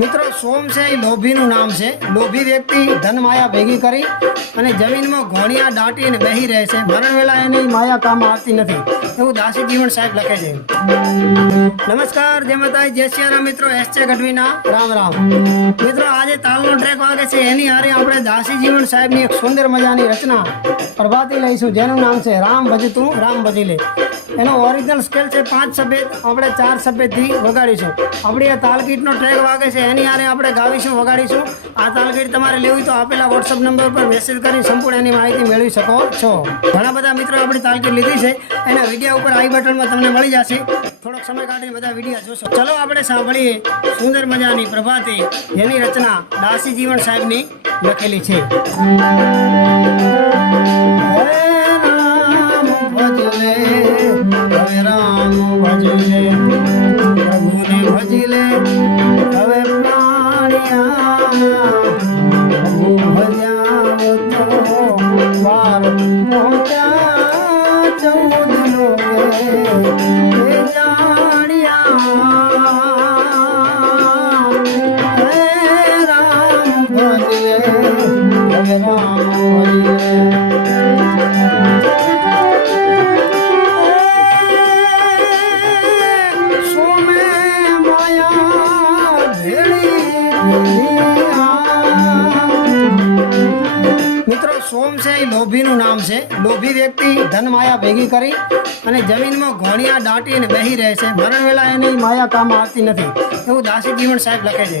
મિત્રો, સોમ છે, એ લોભીનું નામ છે. લોભી વ્યક્તિ ધન માયા ભેગી કરી અને જમીનમાં ઘોણિયા દાટીને બેહી રહે છે. મરણ વેલા એની માયા કામ આવતી નથી. એવું દાસી જીવન સાહેબ લખે છે. નમસ્કાર, જય માતાજી, જય સિયારામ મિત્રો, એસ છે ગઢવીના. રામ રામ. મિત્રો, આજે તાલનો ટ્રેક વાગે છે. એની હારે આપણે દાસી જીવન સાહેબની એક સુંદર મજાની રચના પ્રભાતી લઈશું. જેનું નામ છે રામ ભજતું રામ ભજી લે એનો ઓરિજિનલ સ્કેલ છે પાંચ સફેદ આપણે ચાર સફેદથી વગાડીશું. આપણી આ તાલગીટનો ટ્રેક વાગે છે, એની આરે આપણે ગાવીશું, વગાડીશું. આ તાલગીટ તમારે લેવી તો આપેલા વોટ્સઅપ નંબર પર મેસેજ કરી સંપૂર્ણ એની માહિતી મેળવી શકો છો. ઘણા બધા મિત્રો આપણી તાલગીટ લીધી છે, એના વીડિયો ઉપર આઈ બટનમાં તમને મળી જશે. થોડોક સમય કાઢીને બધા વીડિયો જોશો. ચલો, આપણે સાંભળીએ સુંદર મજાની પ્રભાતે, જેની રચના દાસી જીવન સાહેબની લખેલી છે. રામ રામ ભજલે પ્રભુને ભજલે હવે પ્રાણિયા પ્રભુ ભજ્યા ચૌદ રામ ભજલે રામ ભજલે મિત્રો સોમ છે, એ લોભીનું નામ છે. લોભી વ્યક્તિ ધન માયા ભેગી કરી અને જમીનમાં ઘોણિયા દાટીને બેહી રહે છે. મરણ વેલા એની માયા કામ આવતી નથી. એવું દાસી જીવન સાહેબ લખે છે.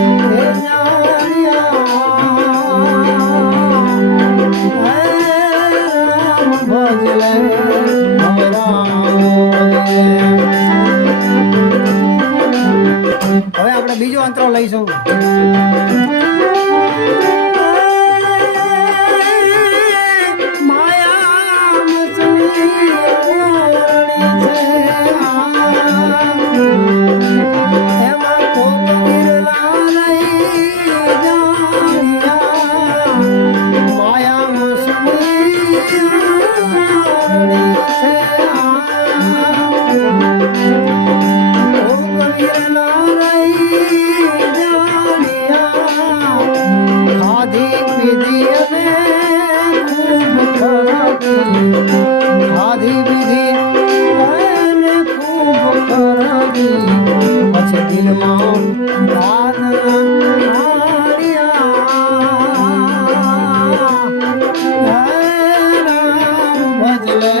હવે આપણે બીજો અંતરો લઈશું. আধি বিধি খুব করি আছে দিল মা ভজলে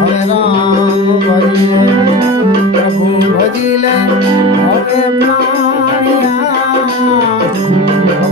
হরে রাম ভজলে প্রভু ভজিলে হরে প্রাণিয়া।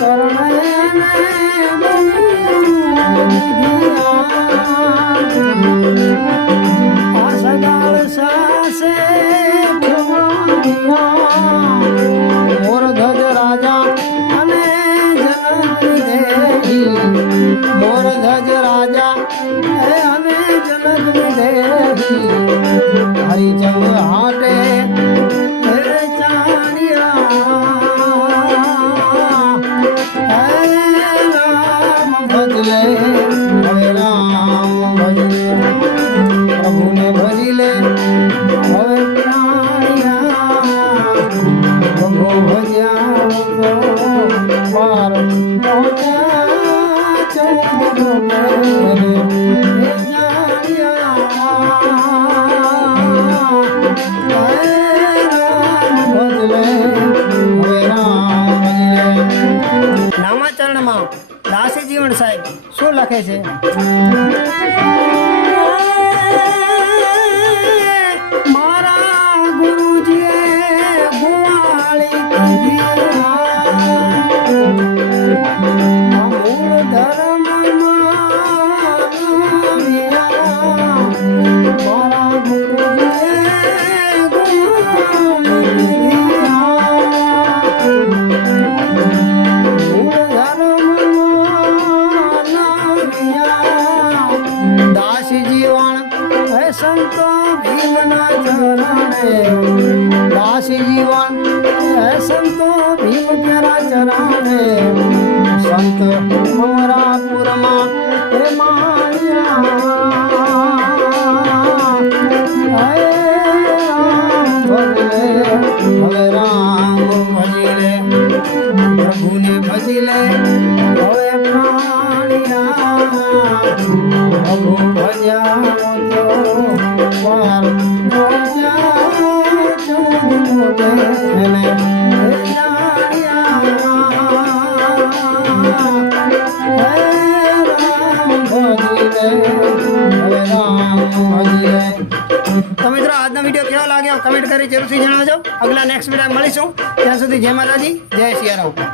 બર કરણે નામાચરણમાં દાસી જીવન સાહેબ શું લખે છે? સંતો ભીમના ચરણે દાસી જીવન હે સંતો ભીમ કેરા ચરણે સંત મોરાપુરમાં હે માળિયા. હે ભગવે ભજલે આજનો વીડિયો કેવો લાગ્યો? કમેન્ટ કરી જરૂરથી જણાવજો. અગલા નેક્સ્ટ વીડિયો મળીશું. ત્યાં સુધી જય માતાજી, જય સિયારામ